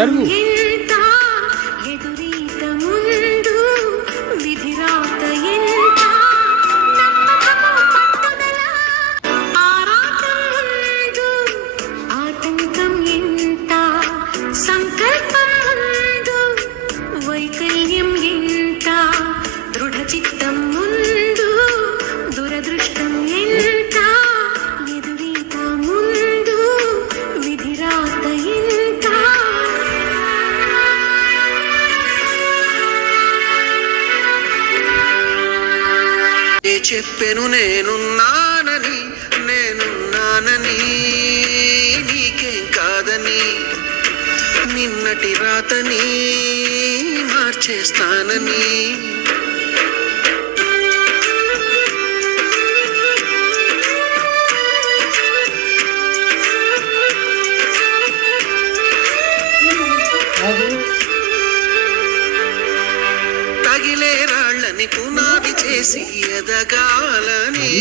జరుగు. చెప్పెను నేనున్నానని నీకేం కాదని, నిన్నటి రాతని మార్చేస్తానని. తగిలే రాళ్ళని పునాది చేసి ఎదగాలని,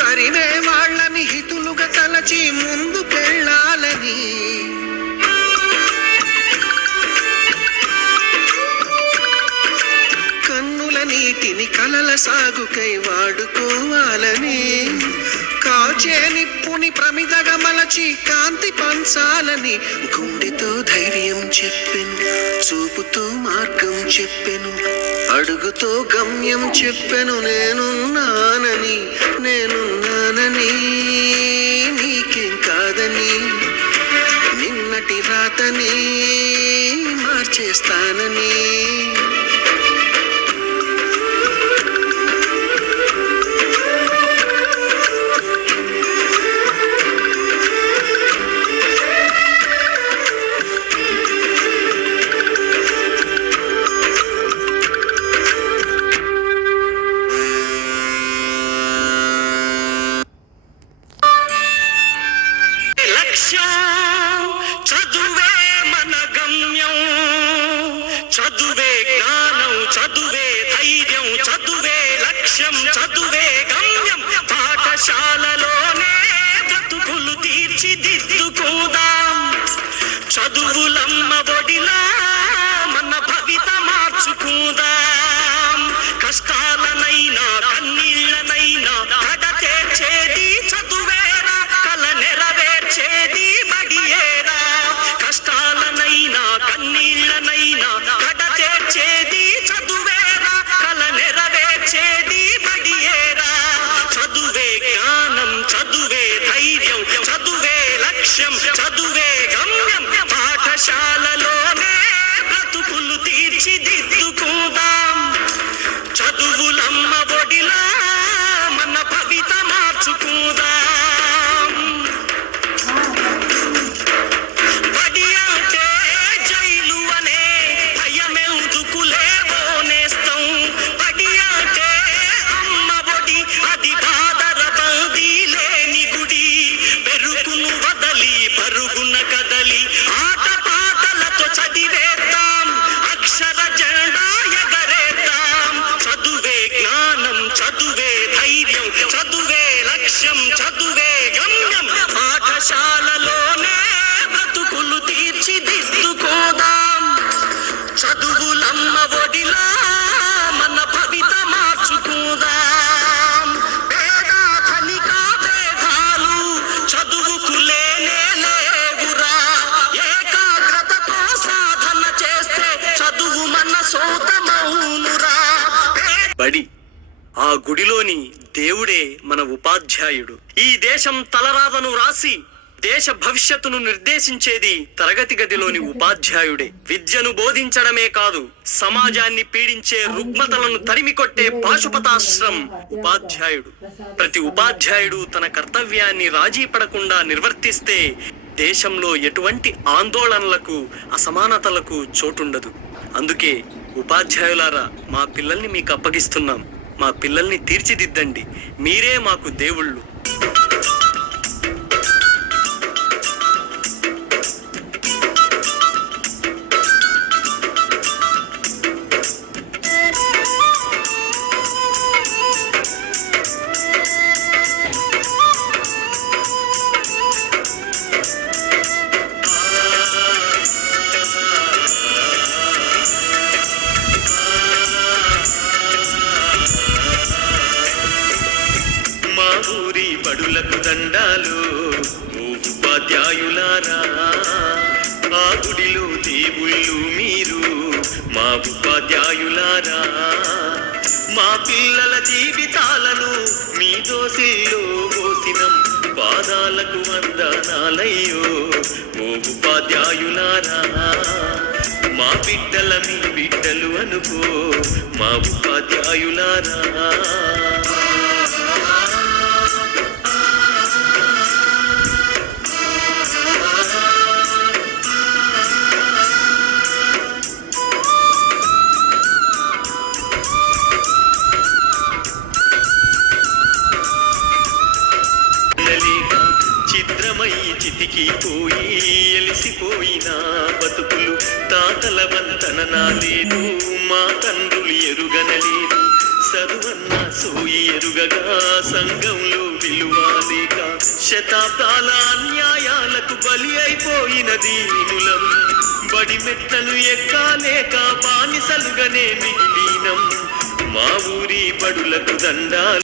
తరిమే వాళ్ళని హితులుగా తలచి ముందుకెళ్ళాలని. కన్నుల నీటిని కలల సాగుకై వాడుకోవాలని, కాచే నిప్పుని ప్రమిదగా మలచి కాంతి పంచాలని. గుండెతో ధైర్యం చెప్పెను, చూపుతో మార్గం చెప్పెను, అడుగుతో గమ్యం చెప్పెను. నేనున్నానని నీకేం కాదని, నిన్నటి రాతని మార్చేస్తానని. చదువే మన గమ్యం, చదువే జ్ఞానం, చదువే ధైర్యం, చదువే లక్ష్యం, చదువే గమ్యం. పాఠశాలలోనే బ్రతుకులు తీర్చిదిద్దుకుందాం, చదువులమ్మ ఒడిలా మన భవిత మార్చుకుందాం. కష్టాలనైనా కన్నీళ్ళనైనా కడ చేర్చేది చదువేరా, కల నెరవేర్చేది బడియేరా. కష్టాలనైనా కన్నీళ్ళనైనా కడ చేర్చేది చదువేరా, కల నెరవేర్చేది బడియేరా. చదువే జ్ఞానం, చదువే ధైర్యం, చదువే లక్ష్యం, చదువే గమ్యం. పాఠశాలలోనే బ్రతుకులు తీర్చిదిద్దుకుందాం, చదువులమ్మ ఒడిలా మన భవిత మార్చుకుందాం. బడి అంటే జైలు అనే భయమెందుకులేవో నేస్తం. బడి అంటే అమ్మ ఒడి, అది బాదర బందీ లేని గుడి. పెరుగును వదలి పరుగున కదలి ఆట పాటలతో చదివేద్దాం, అక్షర జెండా ఎగరేద్దాం. చదువే జ్ఞానం, చదువే ధైర్యం, చదువే లక్ష్యం, చదువే గమ్యం. పాఠశాలలోనే బ్రతుకులు తీర్చిదిద్దుకోదాం, చదువులమ్మ ఒడిలా మన భవిత మార్చుకుందాం. పేద ధనిక భేదాలు చదువుకు లేనే లేవురా, ఏకాగ్రతతో సాధన చేస్తే చదువు మన సొంతమౌనురా. బడి, ఆ గుడిలోని దేవుడే మన ఉపాధ్యాయుడు. ఈ దేశం తలరాతను రాసి దేశ భవిష్యత్తును నిర్దేశించేది తరగతి గదిలోని ఉపాధ్యాయుడే. విద్యను బోధించడమే కాదు, సమాజాన్ని పీడించే రుగ్మతలను తరిమికొట్టే పాశుపతాశ్రం ఉపాధ్యాయుడు. ప్రతి ఉపాధ్యాయుడు తన కర్తవ్యాన్ని రాజీ పడకుండా నిర్వర్తిస్తే దేశంలో ఎటువంటి ఆందోళనలకు, అసమానతలకు చోటుండదు. అందుకే ఉపాధ్యాయులారా, మా పిల్లల్ని మీకు అప్పగిస్తున్నాం. మా పిల్లల్ని తీర్చిదిద్దండి, మీరే మాకు దేవుళ్ళు. బడులకు దండాలు ఓ ఉపాధ్యాయులారా ఆ గుడిలో దేవుళ్ళు మీరు మా ఉపాధ్యాయులారా మా పిల్లల జీవితాలను మీ దోసిల్లో పోసినం పాదాలకు వందనాలయ్యో ఓ ఉపాధ్యాయులారా మా బిడ్డల మీ బిడ్డలు అనుకో మా ఉపాధ్యాయులారా చిత్రమై చితికిపోయి ఎలిసిపోయిన బతుకులు తాతల వంతన లేదు మా తండ్రులు ఎరుగనలేదు సరువన్న సోయి ఎరుగగా సంఘంలో విలువ లేక శతాబ్దాల అన్యాయాలకు బలి అయిపోయిన దీనులం బడి మెట్లను ఎక్కాలేక బానిసలుగానే మిగిలినం మా ఊరి బడులకు దండాలు